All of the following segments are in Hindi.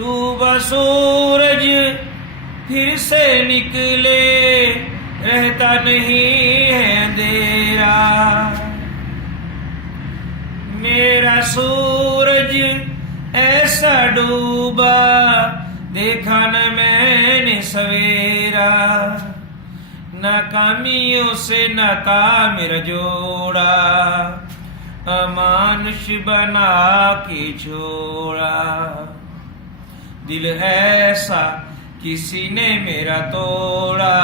डूबा सूरज फिर से निकले, रहता नहीं है अंधेरा। मेरा सूरज ऐसा डूबा, देखा न मैंने सवेरा। नाकामियों से नाता मेरा जोड़ा, अमानुष बना के छोड़ा। दिल ऐसा किसी ने मेरा तोड़ा,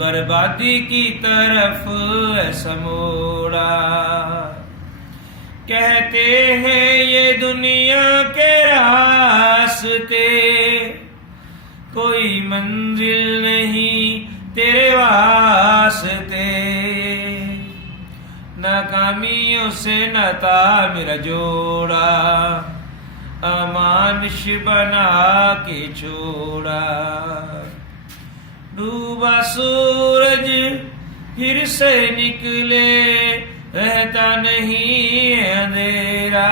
बर्बादी की तरफ ऐसा मोड़ा। कहते हैं ये दुनिया के रास्ते, कोई मंजिल नहीं तेरे वास्ते। नाकामियों से नाता मेरा जोड़ा, अमानुष बना के छोड़ा। डूबा सूरज फिर से निकले, रहता नहीं है अंधेरा।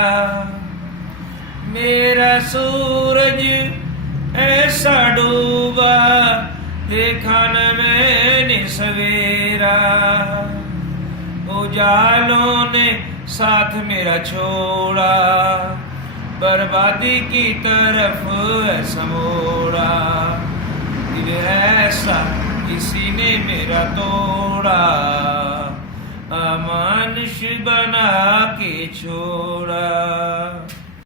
मेरा सूरज ऐसा डूबा, देखा न मैंने सवेरा। उजालों ने साथ मेरा छोड़ा, बर्बादी की तरफ ऐसा मोड़ा। दिल ऐसा किसी ने मेरा तोड़ा, अमानुष बना के छोड़ा।